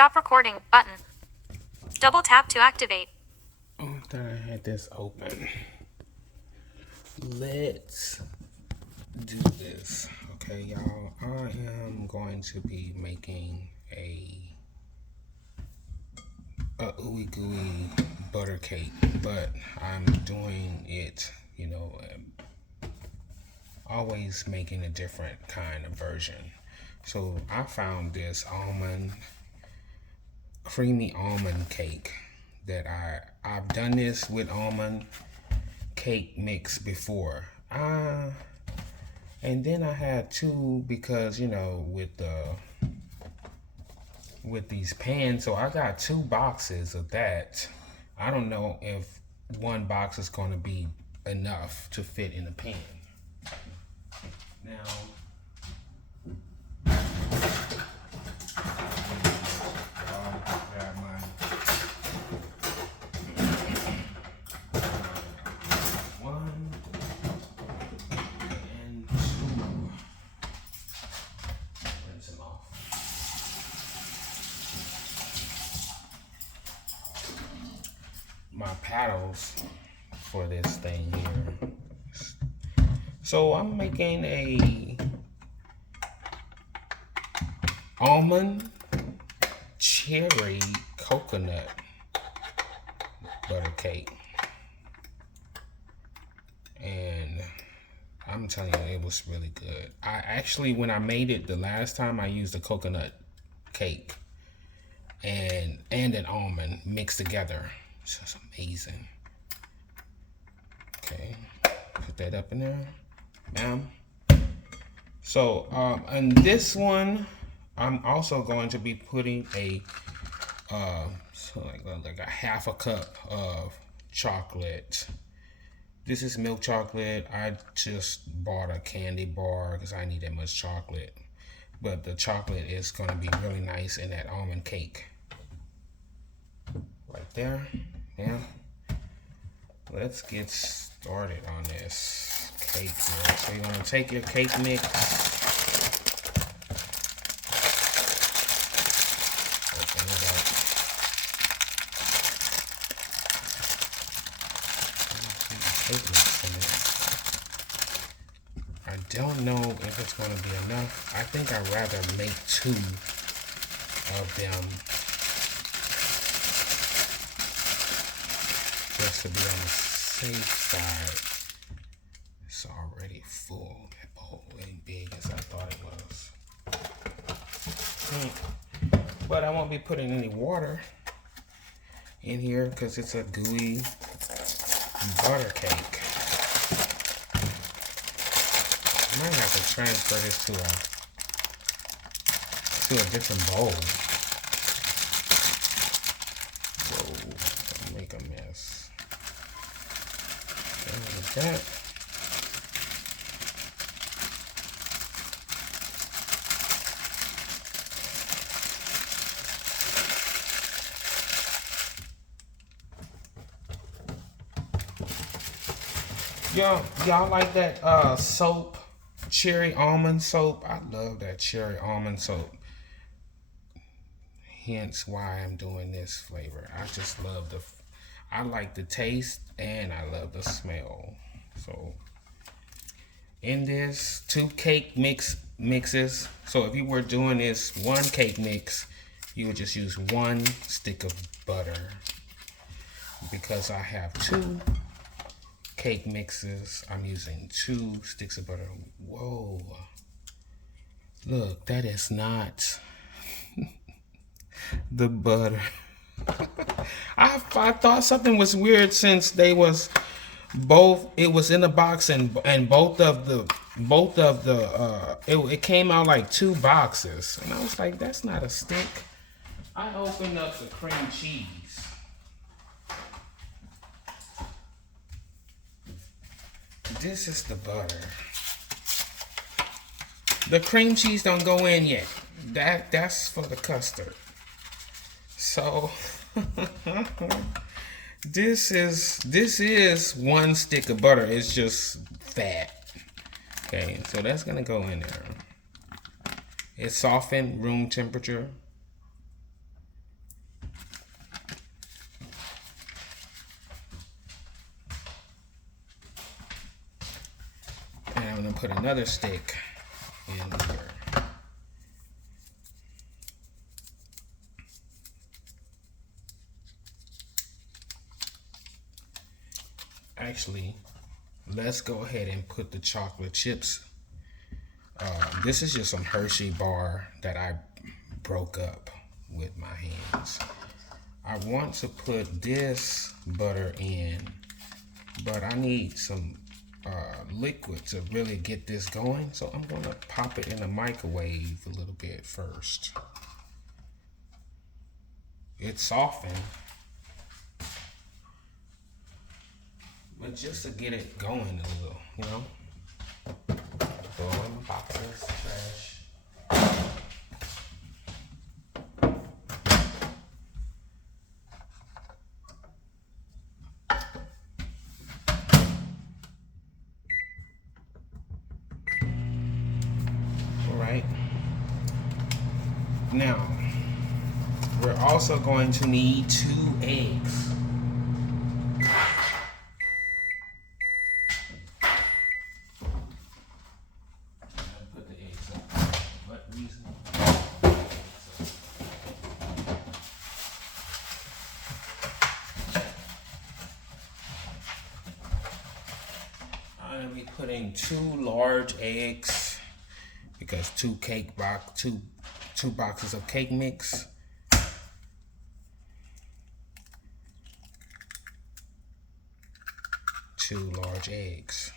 Stop recording button. Double tap to activate. Oh, I thought I had this open. Let's do this. Okay, y'all. I am going to be making a ooey gooey butter cake, but I'm doing it, always making a different kind of version. So I found this creamy almond cake that I've done this with almond cake mix before. And then I had two because with these pans, so I got 2 boxes of that. I don't know if one box is going to be enough to fit in the pan. Now, grab my one and two. Rinse them off. My paddles for this thing here. So I'm making a almond cherry coconut butter cake, and I'm telling you, it was really good. I actually, when I made it the last time, I used a coconut cake and an almond mixed together. So it's amazing. Okay, put that up in there. So on this one, I'm also going to be putting a like a half a cup of chocolate. This is milk chocolate. I just bought a candy bar because I need that much chocolate. But the chocolate is going to be really nice in that almond cake. Right there. Yeah. Let's get started on this cake here. So you're going to take your cake mix. Open it up. Cake mix in it. I don't know if it's going to be enough. I think I'd rather make 2 of them just to be on the safe side. It's already full. That bowl ain't big as I thought it was. But I won't be putting any water in here because it's a gooey butter cake. I might have to transfer this to a different bowl. Whoa, don't make a mess. Like that. Y'all like that soap, cherry almond soap? I love that cherry almond soap. Hence why I'm doing this flavor. I just love I like the taste and I love the smell. So in this 2 cake mixes. So if you were doing this 1 cake mix, you would just use 1 stick of butter. Because I have 2 cake mixes, I'm using 2 sticks of butter. Whoa. Look, that is not the butter. I thought something was weird since they was both, it was in the box and both of the it came out like 2 boxes, and I was like, that's not a stick. I opened up the cream cheese. This is the butter. The cream cheese don't go in yet. That's for the custard. So this is 1 stick of butter. It's just fat. Okay, so that's gonna go in there. It's softened room temperature. put another stick in here. Actually, let's go ahead and put the chocolate chips. This is just some Hershey bar that I broke up with my hands. I want to put this butter in, but I need some liquid to really get this going. So I'm gonna pop it in the microwave a little bit first. It's softened, but just to get it going a little, you know. Throw in my boxes, trash. All right. Now, we're also going to need 2 eggs. I'm gonna be putting 2 large eggs because 2 boxes of cake mix. Two large eggs.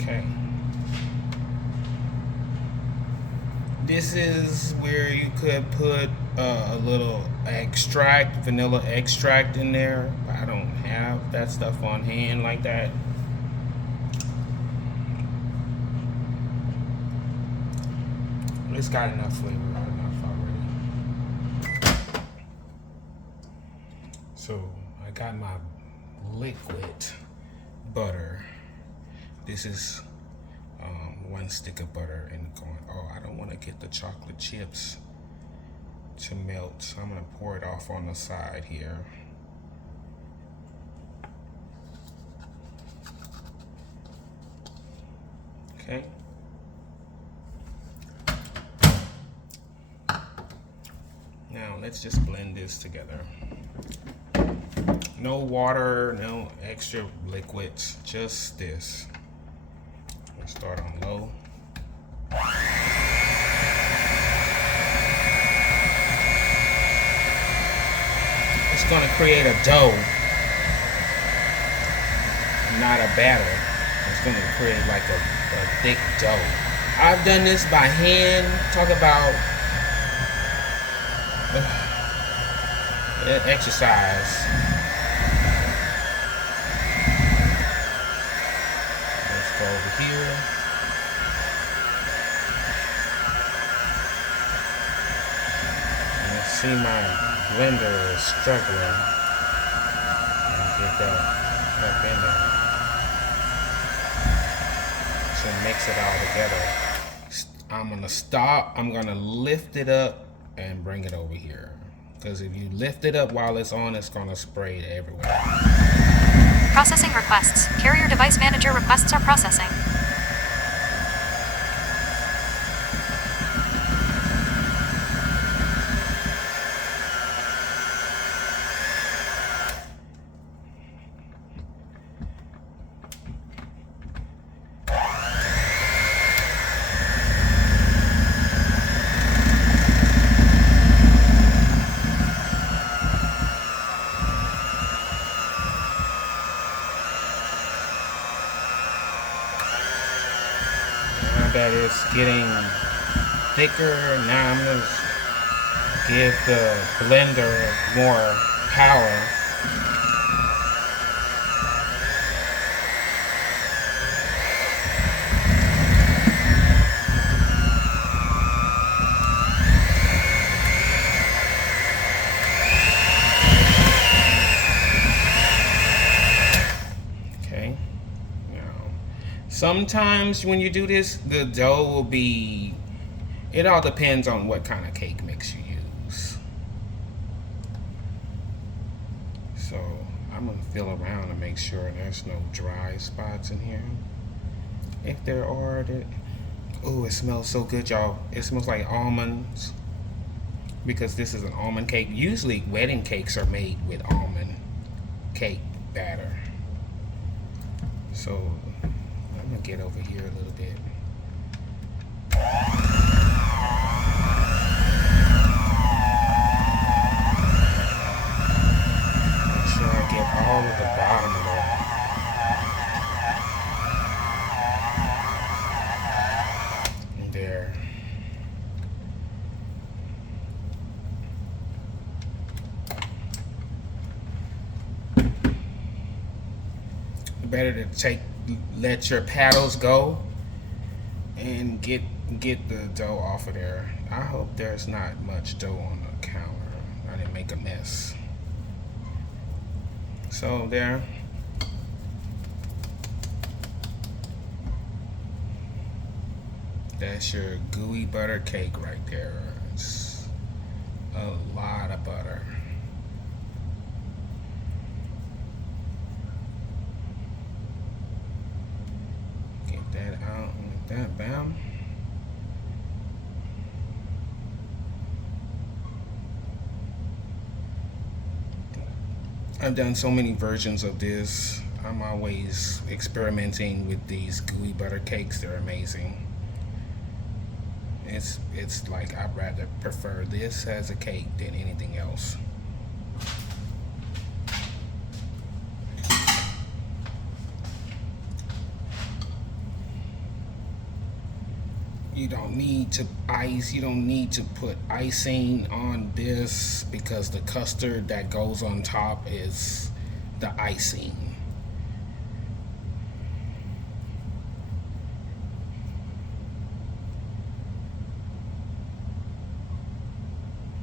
Okay. This is where you could put a little extract, vanilla extract in there. I don't have that stuff on hand like that. It's got enough flavor, enough already. So I got my liquid butter. This is 1 stick of butter and going, oh, I don't want to get the chocolate chips to melt, so I'm going to pour it off on the side here. Okay. Now let's just blend this together. No water, no extra liquids, just this. Let's start on low. It's gonna create a dough, not a batter. It's gonna create like a thick dough. I've done this by hand. Talk about exercise. Let's go over here. You see my blender is struggling. And get that up in there to mix it all together. I'm gonna stop. I'm gonna lift it up and bring it over here. Because if you lift it up while it's on, it's gonna spray it everywhere. Processing requests. Carrier device manager requests are processing. That it's getting thicker. Now I'm gonna give the blender more power. Okay, now Sometimes when you do this, the dough will be, it all depends on what kind of cake mix you use. So I'm gonna feel around to make sure there's no dry spots in here. If there are, oh, it smells so good, y'all. It smells like almonds because this is an almond cake. Usually wedding cakes are made with almond cake batter. So I'm gonna get over here a little bit. Make sure I get all of the bottom of that. There. Better to let your paddles go and get the dough off of there. I hope there's not much dough on the counter. I didn't make a mess. So there. That's your gooey butter cake right there. It's a lot of butter. Get that out like that, bam. I've done so many versions of this. I'm always experimenting with these gooey butter cakes. They're amazing. It's like I'd rather prefer this as a cake than anything else. You don't need to ice, you don't need to put icing on this because the custard that goes on top is the icing.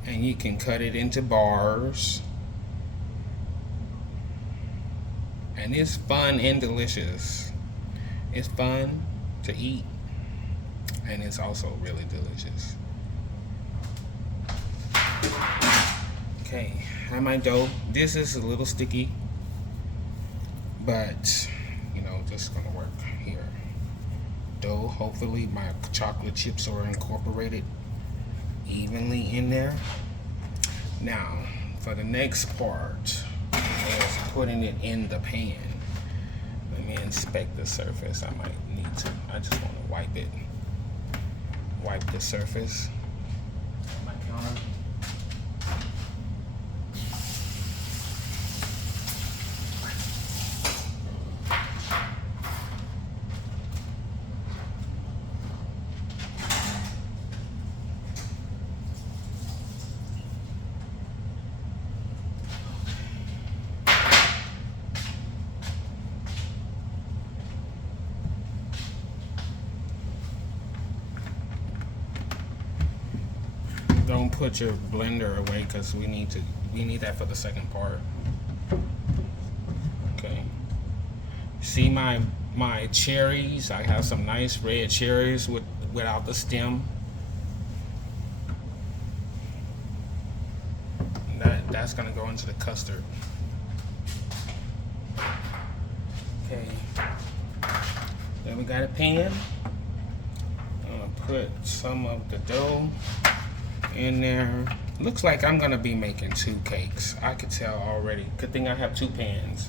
And you can cut it into bars. And it's fun and delicious. It's fun to eat. And it's also really delicious. Okay, I have my dough. This is a little sticky, but you know, just gonna work here. Dough, hopefully my chocolate chips are incorporated evenly in there. Now, for the next part is putting it in the pan. Let me inspect the surface. I might need to. I just want to wipe it. Wipe the surface on my counter. Don't put your blender away because we need that for the second part. Okay. See my cherries? I have some nice red cherries without the stem. That's gonna go into the custard. Okay. Then we got a pan. I'm gonna put some of the dough in there. Looks like I'm gonna be making 2 cakes. I could tell already. Good thing I have 2 pans.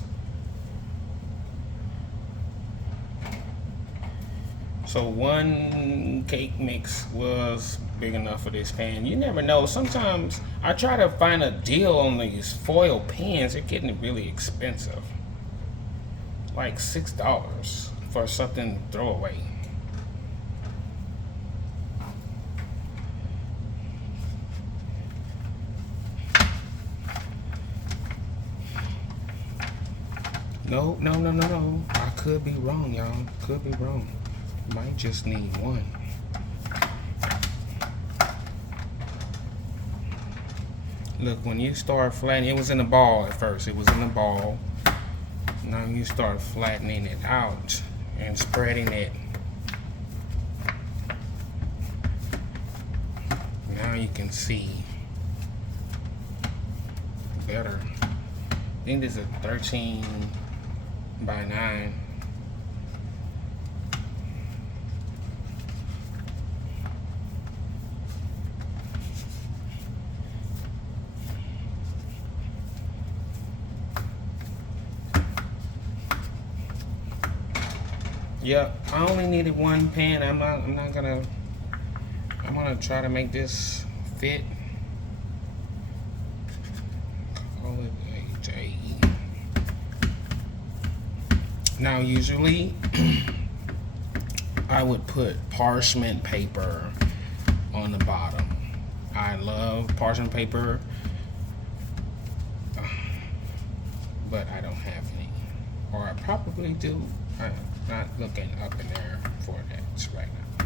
So 1 cake mix was big enough for this pan. You never know. Sometimes I try to find a deal on these foil pans. They're getting really expensive. Like $6 for something to throw away. No. I could be wrong, y'all. Could be wrong. Might just need 1. Look, when you start flattening, it was in a ball at first. It was in a ball. Now you start flattening it out, and spreading it. Now you can see better. I think this is 13 by 9. Yep, I only needed one pan. I'm gonna try to make this fit. Call it AJ. Now usually I would put parchment paper on the bottom. I love parchment paper, but I don't have any, or I probably do. I'm not looking up in there for that right now.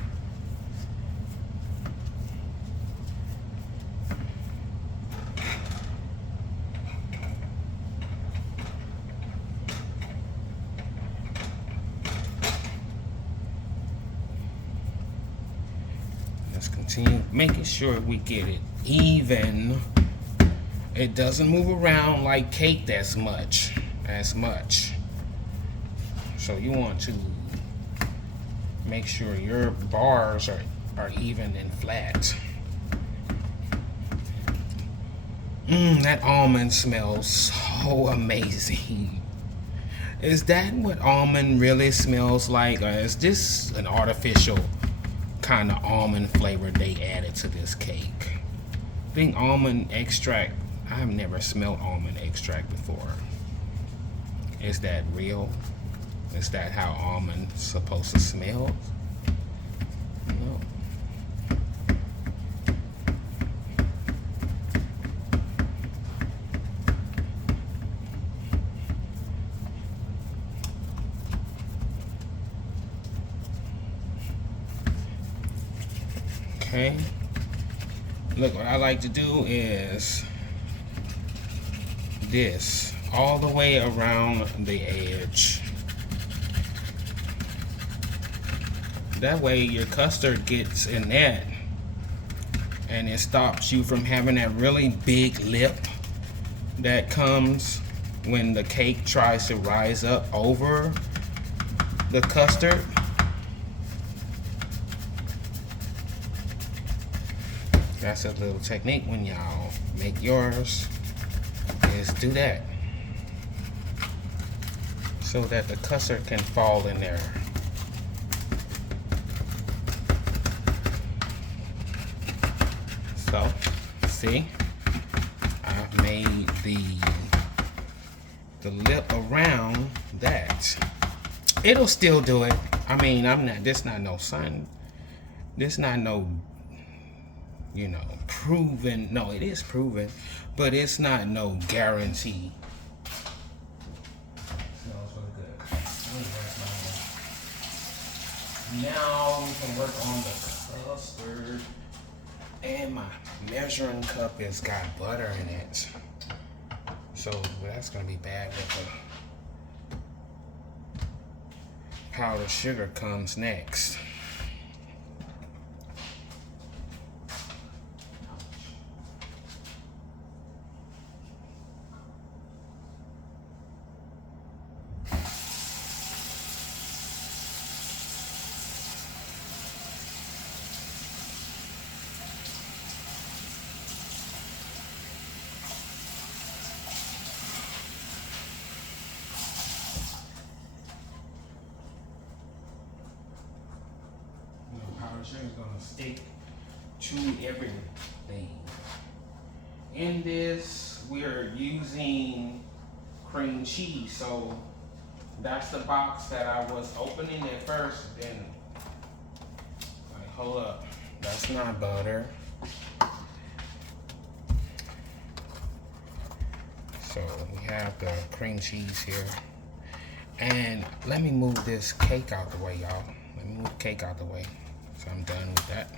Let's continue making sure we get it even. It doesn't move around like cake as much. So you want to make sure your bars are even and flat. That almond smells so amazing. Is that what almond really smells like, or is this an artificial kind of almond flavor they added to this cake? I think almond extract, I've never smelled almond extract before. Is that real? Is that how almond's supposed to smell? No. Okay. Look, what I like to do is this all the way around the edge. That way your custard gets in that, and it stops you from having that really big lip that comes when the cake tries to rise up over the custard. That's a little technique when y'all make yours, is do that so that the custard can fall in there. So, see, I've made the lip around that. It'll still do it. I mean, this not no sign. This not no, you know, proven. No, it is proven, but it's not no guarantee. Smells really good. Now we can work on the custard. And my measuring cup has got butter in it. So that's gonna be bad with the powdered sugar comes next. Sugar is gonna stick to everything. In this, we are using cream cheese, so that's the box that I was opening at first. Then, like, hold up, that's not butter. So we have the cream cheese here, and let me move this cake out the way, y'all. Let me move the cake out the way. So I'm done with that.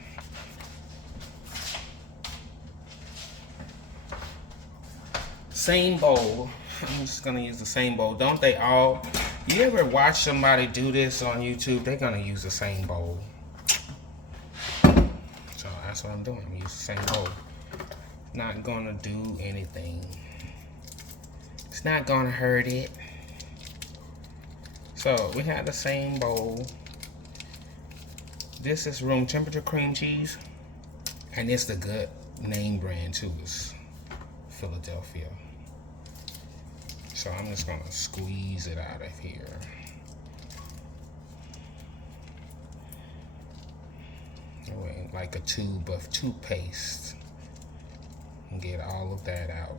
Same bowl. I'm just gonna use the same bowl. Don't they all You ever watch somebody do this on YouTube? They're gonna use the same bowl. So that's what I'm doing. I'm using the same bowl. Not gonna do anything. It's not gonna hurt it. So we have the same bowl. This is room temperature cream cheese. And it's the good name brand too. It's Philadelphia. So I'm just gonna squeeze it out of here. Like a tube of toothpaste. And get all of that out.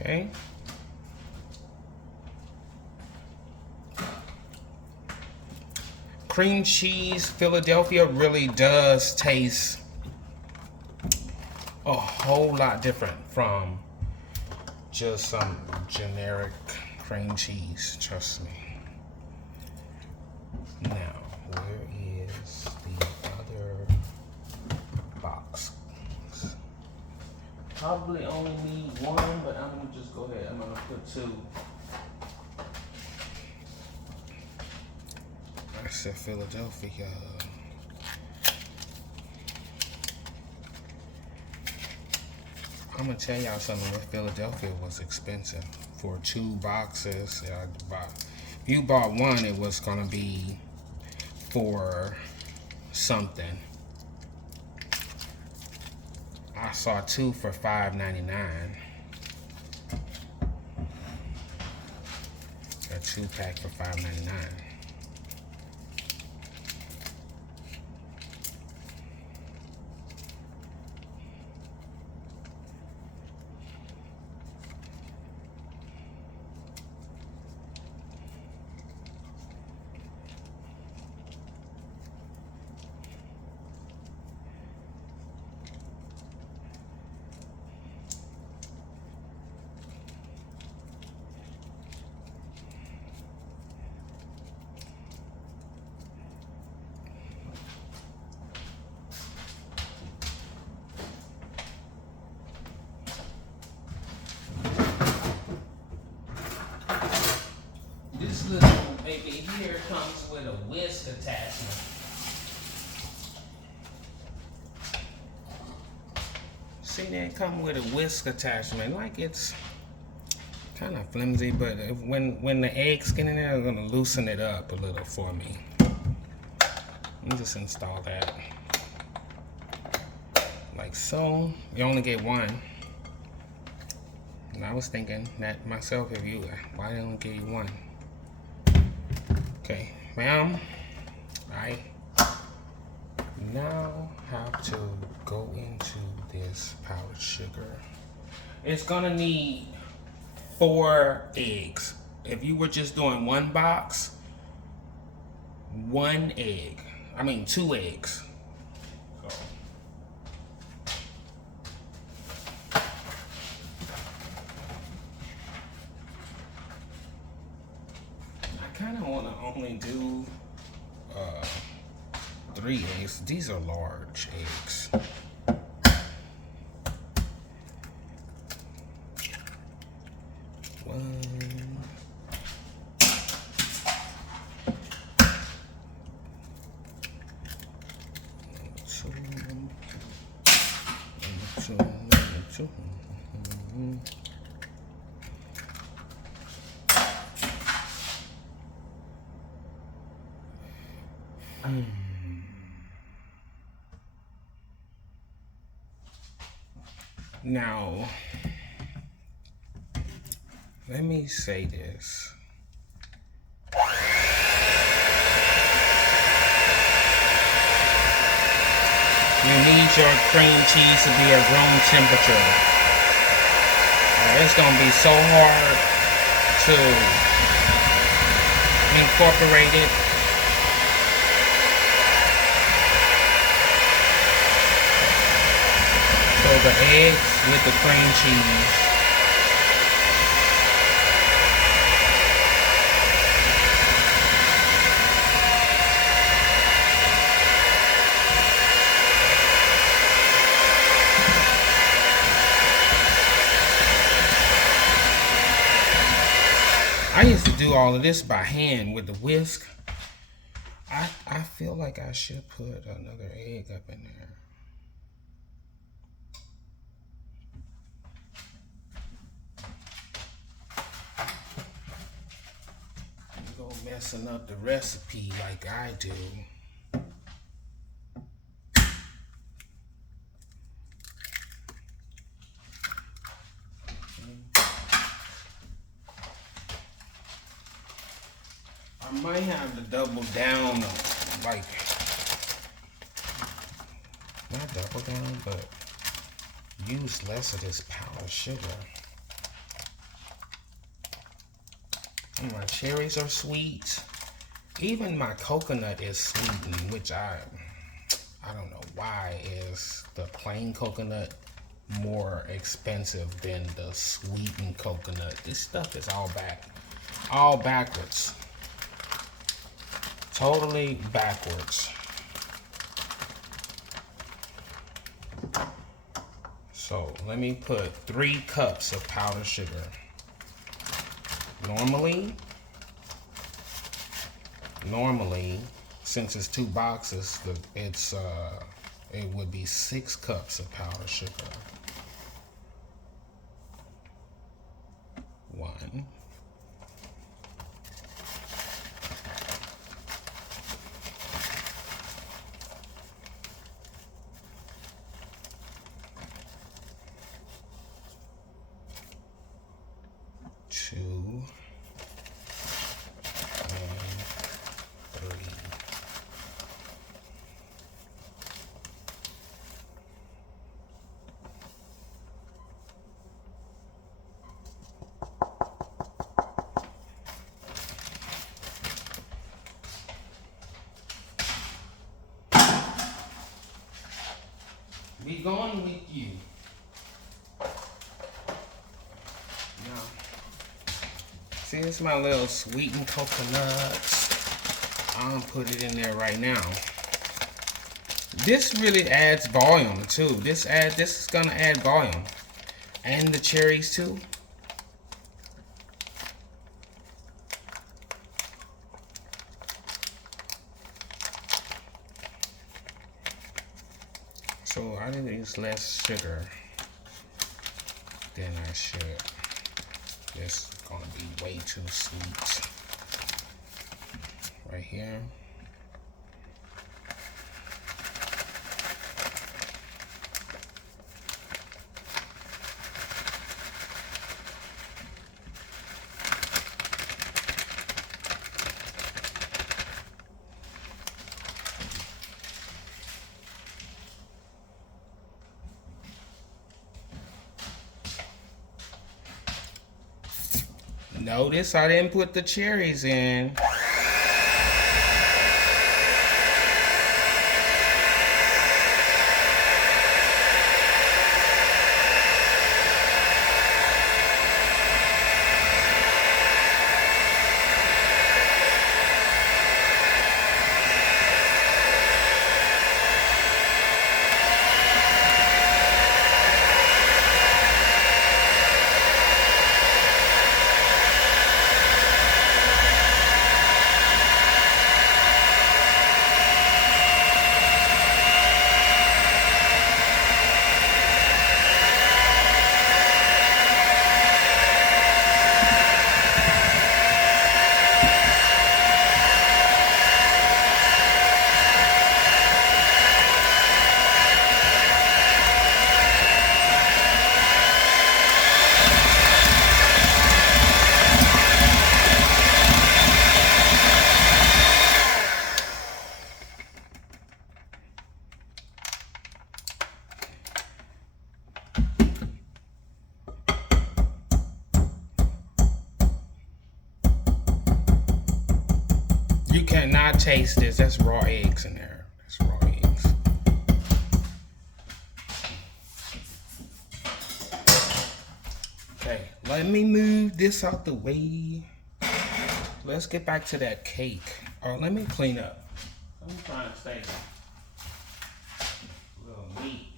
Okay. Cream cheese Philadelphia really does taste a whole lot different from just some generic cream cheese, trust me. Now, where is the other box? Probably only need one, but I'm gonna just go ahead. I'm gonna put two. I said Philadelphia. I'm gonna tell y'all something. With Philadelphia was expensive for 2 boxes. That I bought. If you bought one, it was gonna be for something. I saw 2 for $5.99. A 2-pack for $5.99. This little baby here comes with a whisk attachment. See, they come with a whisk attachment. Like, it's kind of flimsy, but when the eggs get in there, it's gonna loosen it up a little for me. Let me just install that. Like so. You only get one. And I was thinking that myself, if you, why they don't give you one? Okay, ma'am, I now have to go into this powdered sugar. It's gonna need 4 eggs. If you were just doing 1 box, 1 egg. I mean 2 eggs. So. I kind of want to only do 3 eggs. These are large eggs. Now, let me say this. You need your cream cheese to be at room temperature. It's gonna be so hard to incorporate it. So the eggs with the cream cheese. I used to do all of this by hand with the whisk. I feel like I should put another egg up in there. Go messing up the recipe like I do. I might have to double down, like, not double down, but use less of this powdered sugar. And my cherries are sweet. Even my coconut is sweetened, which I don't know why is the plain coconut more expensive than the sweetened coconut. This stuff is all backwards. Totally backwards. So let me put 3 cups of powdered sugar. Normally, since it's 2 boxes, it would be 6 cups of powdered sugar. 1. 2 and 3. We going with you. Now, see, this is my little sweetened coconuts. I'm gonna put it in there right now. This really adds volume too. This is gonna add volume, and the cherries too. So I need to use less sugar than I should. This is gonna be way too sweet. Right here. Notice I didn't put the cherries in. You cannot taste this. That's raw eggs in there. That's raw eggs. let me move this out the way. Let's get back to that cake. Oh, let me clean up. I'm trying to stay a little neat.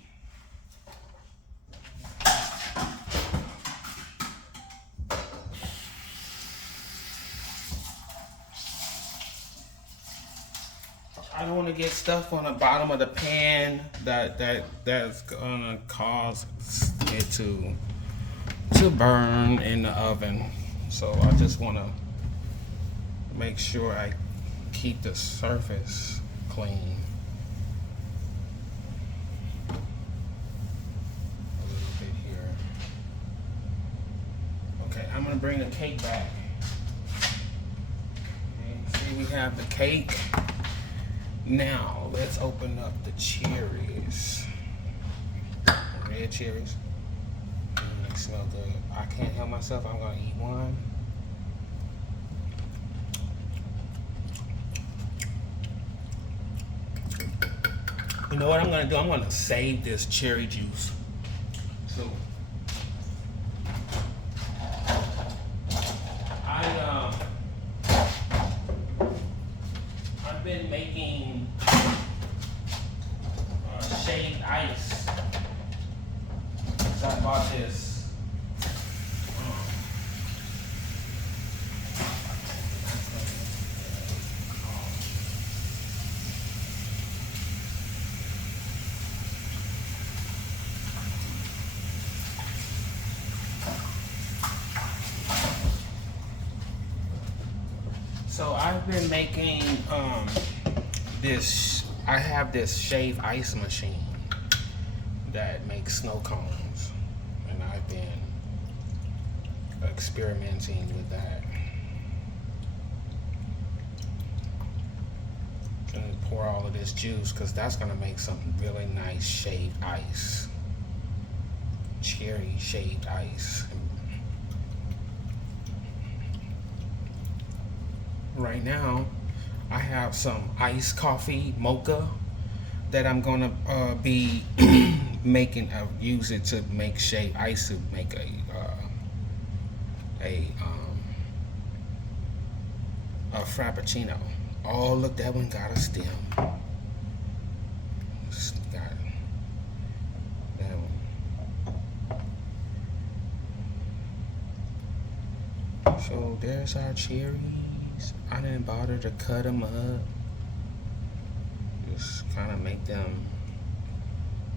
I don't want to get stuff on the bottom of the pan that's gonna cause it to burn in the oven. So I just want to make sure I keep the surface clean. A little bit here. Okay, I'm gonna bring the cake back. Okay, see, we have the cake. Now let's open up the cherries. Red cherries. They smell good. I can't help myself. I'm gonna eat one. You know what I'm gonna do? I'm gonna save this cherry juice. So I've been making shaved ice. So I bought this. So I've been making this. I have this shave ice machine that makes snow cones, and I've been experimenting with that. Gonna pour all of this juice because that's gonna make some really nice shaved ice, cherry shaved ice. Right now, I have some iced coffee mocha that I'm gonna be making. Use it to make shaved ice to make a frappuccino. Oh, look, that one got a stem. Got that one. So there's our cherries. I didn't bother to cut them up. Just kind of make them,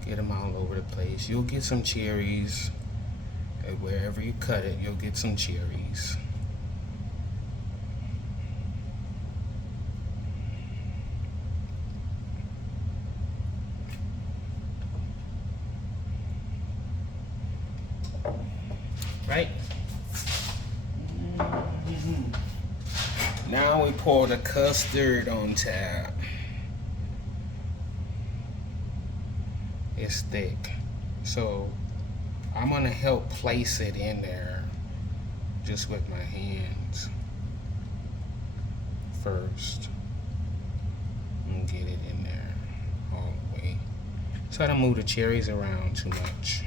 get them all over the place. You'll get some cherries. Wherever you cut it, you'll get some cherries. Right? Now we pour the custard on top. It's thick. So I'm gonna help place it in there just with my hands first. And get it in there all the way. So I don't move the cherries around too much.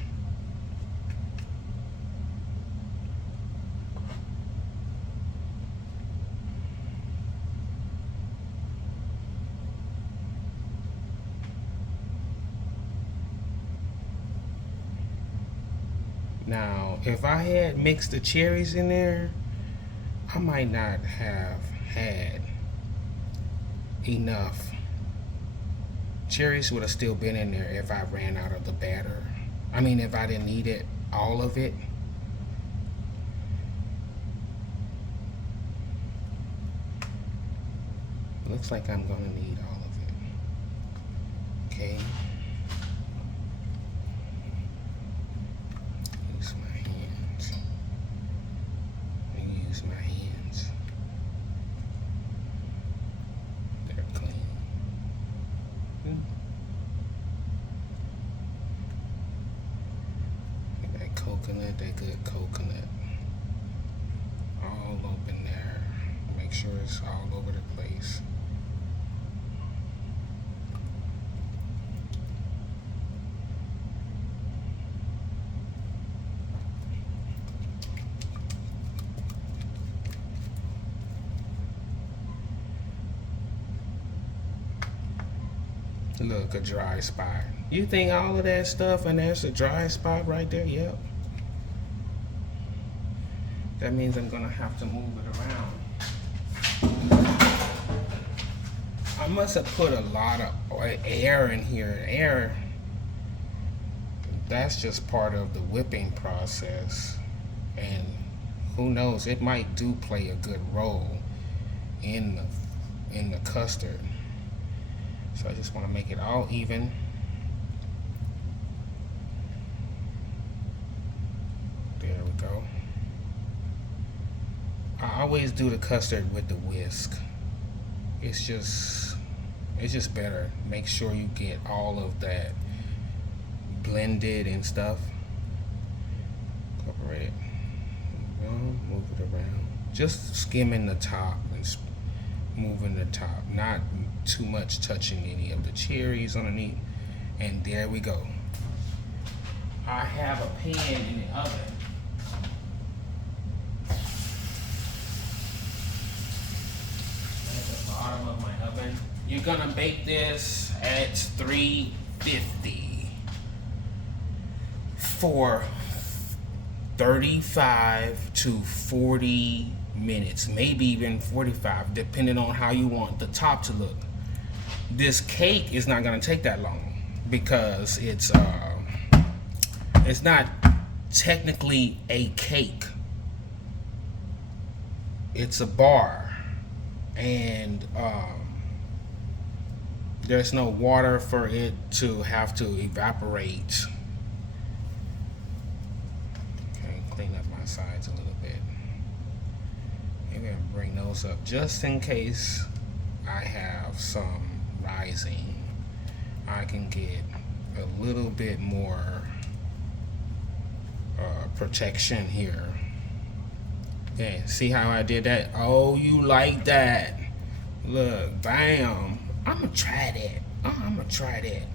Now, if I had mixed the cherries in there, I might not have had enough. Cherries would have still been in there if I ran out of the batter. I mean, if I didn't need it, all of it. Looks like I'm gonna need all of it. Okay. Coconut, that good coconut, all up in there. Make sure it's all over the place. Look, a dry spot. You think all of that stuff and there's a dry spot right there? Yep. That means I'm gonna have to move it around. I must have put a lot of air in here. Air, that's just part of the whipping process. And who knows, it might do play a good role in the custard. So I just want to make it all even. There we go. I always do the custard with the whisk. It's just better. Make sure you get all of that blended and stuff. Cover it. Move it around. Just skimming the top and moving the top. Not too much touching any of the cherries underneath. And there we go. I have a pan in the oven. At the bottom of my oven. You're gonna bake this at 350 for 35 to 40 minutes, maybe even 45, depending on how you want the top to look. This cake is not going to take that long because it's not technically a cake. It's a bar, and there's no water for it to have to evaporate. Okay, clean up my sides a little bit. Maybe I'll bring those up just in case I have some rising. I can get a little bit more protection here. Okay, see how I did that? Oh, you like that? Look, bam. I'm gonna try that. I'm gonna try that.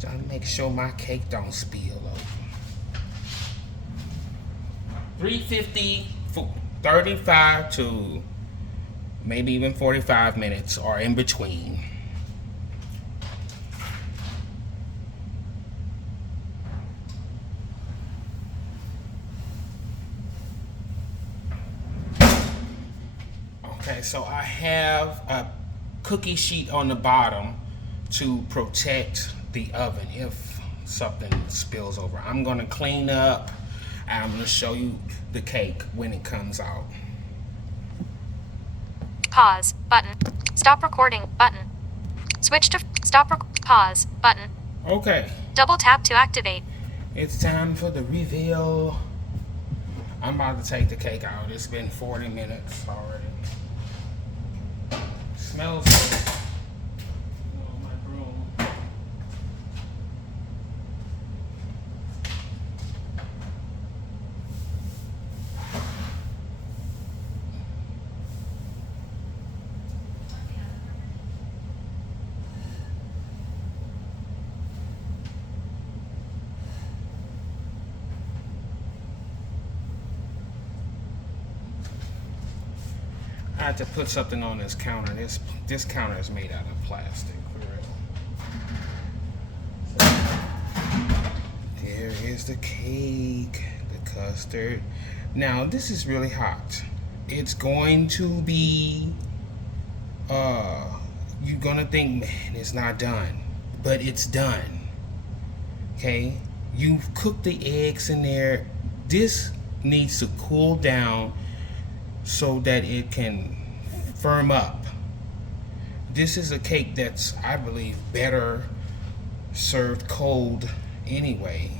Trying to make sure my cake don't spill over. 350 for 35 to maybe even 45 minutes or in between. Okay, so I have a cookie sheet on the bottom to protect the oven if something spills over. I'm gonna clean up and I'm gonna show you the cake when it comes out. Pause button. Stop recording button. Switch to pause button. Okay, Double tap to activate. it's time for the reveal. I'm about to take the cake out. It's been 40 minutes already. Smells good. Oh, my broom. I had to put something on this counter. This counter is made out of plastic, for real. There is the cake, the custard. Now this is really hot. It's going to be you're gonna think, man, it's not done, but it's done. Okay, you've cooked the eggs in there. This needs to cool down so that it can firm up. This is a cake that's, I believe, better served cold anyway.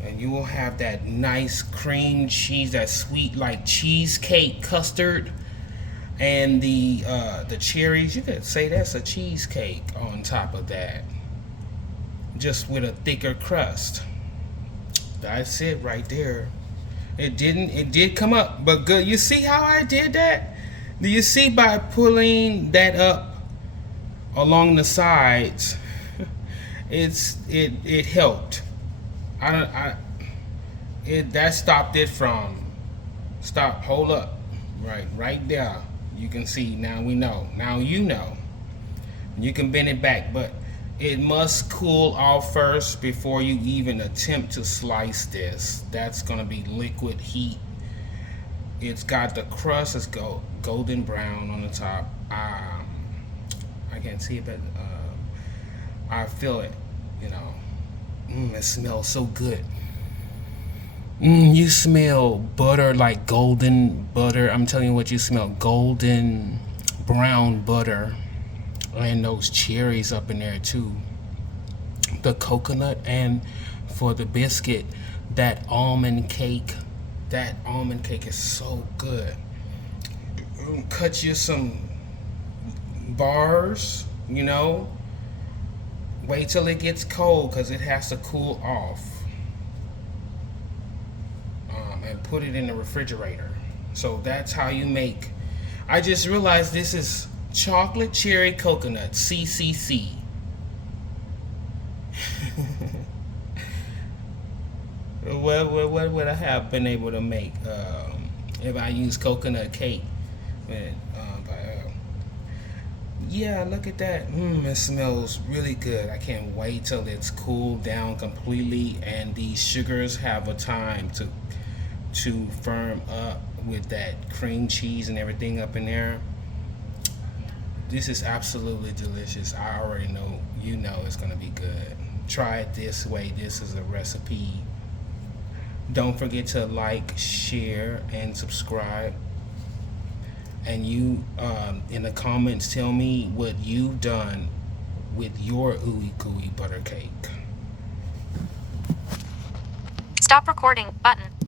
And you will have that nice cream cheese, that sweet like cheesecake custard, and the cherries. You could say that's a cheesecake on top of that, just with a thicker crust. That's it right there. It did come up, but good. You see how I did that? Do you see, by pulling that up along the sides, it helped. That stopped it from hold up. Right there. You can see, now we know. Now you know. You can bend it back, but it must cool off first before you even attempt to slice this. That's gonna be liquid heat. It's got the crust is golden brown on the top. I can't see it, but I feel it. You know, it smells so good. You smell butter, like golden butter. I'm telling you what you smell, golden brown butter. And those cherries up in there too. The coconut, and for the biscuit, that almond cake. That almond cake is so good. Cut you some bars, you know. Wait till it gets cold because it has to cool off. And put it in the refrigerator. So that's how you make. I just realized this is chocolate cherry coconut, CCC. What would I have been able to make if I use coconut cake? Yeah, look at that. It smells really good. I can't wait till it's cooled down completely and these sugars have a time to firm up with that cream cheese and everything up in there. This is absolutely delicious. I already know, you know, it's gonna be good. Try it this way. This is a recipe. Don't forget to like, share, and subscribe. And you, in the comments, tell me what you've done with your ooey gooey butter cake. Stop recording button.